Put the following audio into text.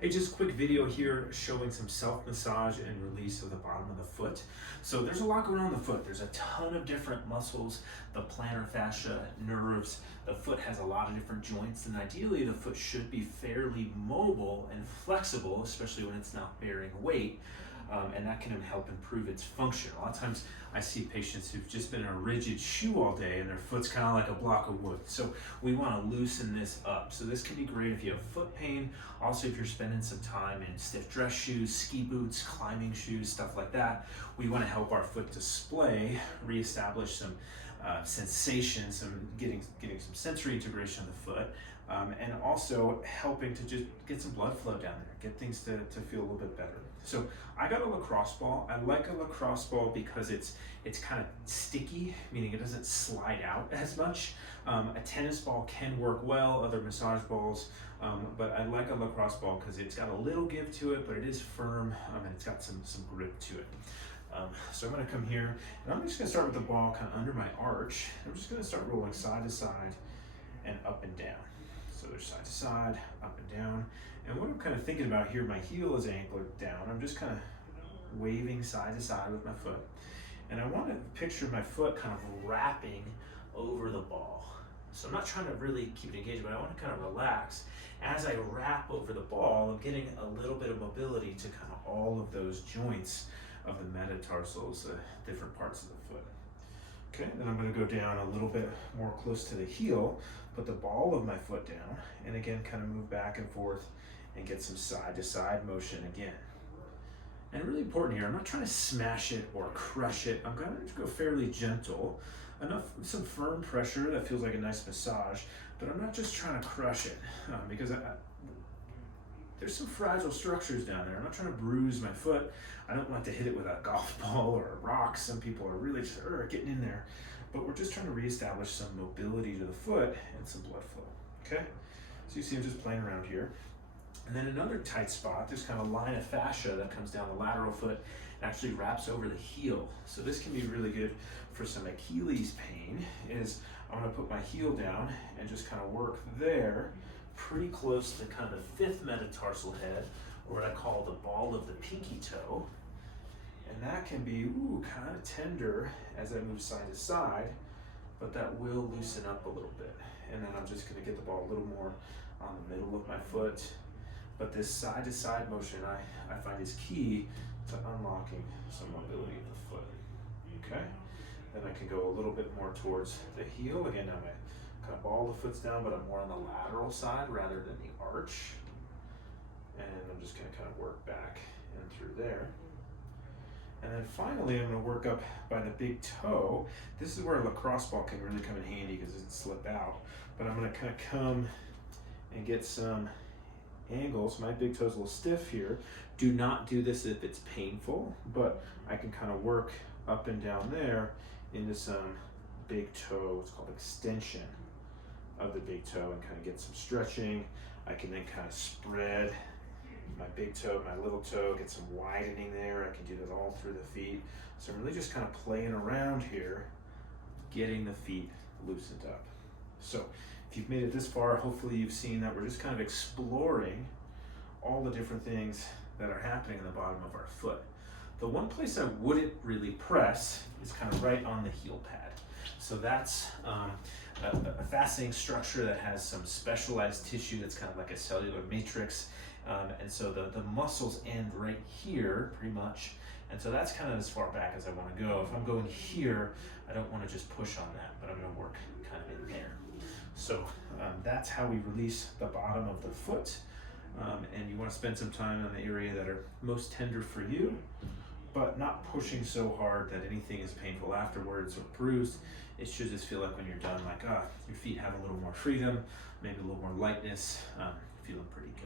Hey, just a quick video here showing some self-massage and release of the bottom of the foot. So there's a lot going on in the foot. There's a ton of different muscles, the plantar fascia, nerves. The foot has a lot of different joints, and ideally the foot should be fairly mobile and flexible, especially when it's not bearing weight. And that can help improve its function. A lot of times I see patients who've just been in a rigid shoe all day and their foot's kind of like a block of wood. So we want to loosen this up. So this can be great if you have foot pain. Also, if you're spending some time in stiff dress shoes, ski boots, climbing shoes, stuff like that, we want to help our foot display, reestablish some sensation, getting some sensory integration of the foot, and also helping to just get some blood flow down there, get things to feel a little bit better. So I got a lacrosse ball. I like a lacrosse ball because it's kind of sticky, meaning it doesn't slide out as much. A tennis ball can work well, other massage balls, but I like a lacrosse ball because it's got a little give to it, but it is firm, and it's got some grip to it. So I'm going to come here, and I'm just going to start with the ball kind of under my arch. I'm just going to start rolling side to side and up and down. So there's side to side, up and down. And what I'm kind of thinking about here, my heel is anchored down. I'm just kind of waving side to side with my foot. And I want to picture my foot kind of wrapping over the ball. So I'm not trying to really keep it engaged, but I want to kind of relax. As I wrap over the ball, I'm getting a little bit of mobility to kind of all of those joints of the metatarsals, different parts of the foot. Okay, then I'm going to go down a little bit more close to the heel, put the ball of my foot down, and again kind of move back and forth and get some side to side motion again. And really important here, I'm not trying to smash it or crush it. I'm going to go fairly gentle, some firm pressure that feels like a nice massage, but I'm not just trying to crush it because there's some fragile structures down there. I'm not trying to bruise my foot. I don't like to hit it with a golf ball or a rock. Some people are really just getting in there, but we're just trying to reestablish some mobility to the foot and some blood flow, okay? So you see I'm just playing around here. And then another tight spot, there's kind of a line of fascia that comes down the lateral foot and actually wraps over the heel. So this can be really good for some Achilles pain. Is I'm gonna put my heel down and just kind of work there, pretty close to kind of the fifth metatarsal head, or what I call the ball of the pinky toe. And that can be kind of tender as I move side to side, but that will loosen up a little bit. And then I'm just gonna get the ball a little more on the middle of my foot. But this side to side motion I find is key to unlocking some mobility of the foot, okay? Then I can go a little bit more towards the heel. Again, now my kind of ball the foot's down, but I'm more on the lateral side rather than the arch. And I'm just gonna kind of work back and through there. And then finally, I'm gonna work up by the big toe. This is where a lacrosse ball can really come in handy because it doesn't slip out. But I'm gonna kind of come and get some angles. My big toe's a little stiff here. Do not do this if it's painful, but I can kind of work up and down there into some big toe, what's called extension of the big toe, and kind of get some stretching. I can then kind of spread my big toe, my little toe, get some widening there. I can do that all through the feet. So I'm really just kind of playing around here, getting the feet loosened up. So if you've made it this far, hopefully you've seen that we're just kind of exploring all the different things that are happening in the bottom of our foot. The one place I wouldn't really press is kind of right on the heel pad. So that's a fascinating structure that has some specialized tissue that's kind of like a cellular matrix. And so the muscles end right here pretty much. And so that's kind of as far back as I want to go. If I'm going here, I don't want to just push on that, but I'm going to work kind of in there. So that's how we release the bottom of the foot. And you want to spend some time on the area that are most tender for you, but not pushing so hard that anything is painful afterwards or bruised. It should just feel like when you're done, like, your feet have a little more freedom, maybe a little more lightness, feeling pretty good.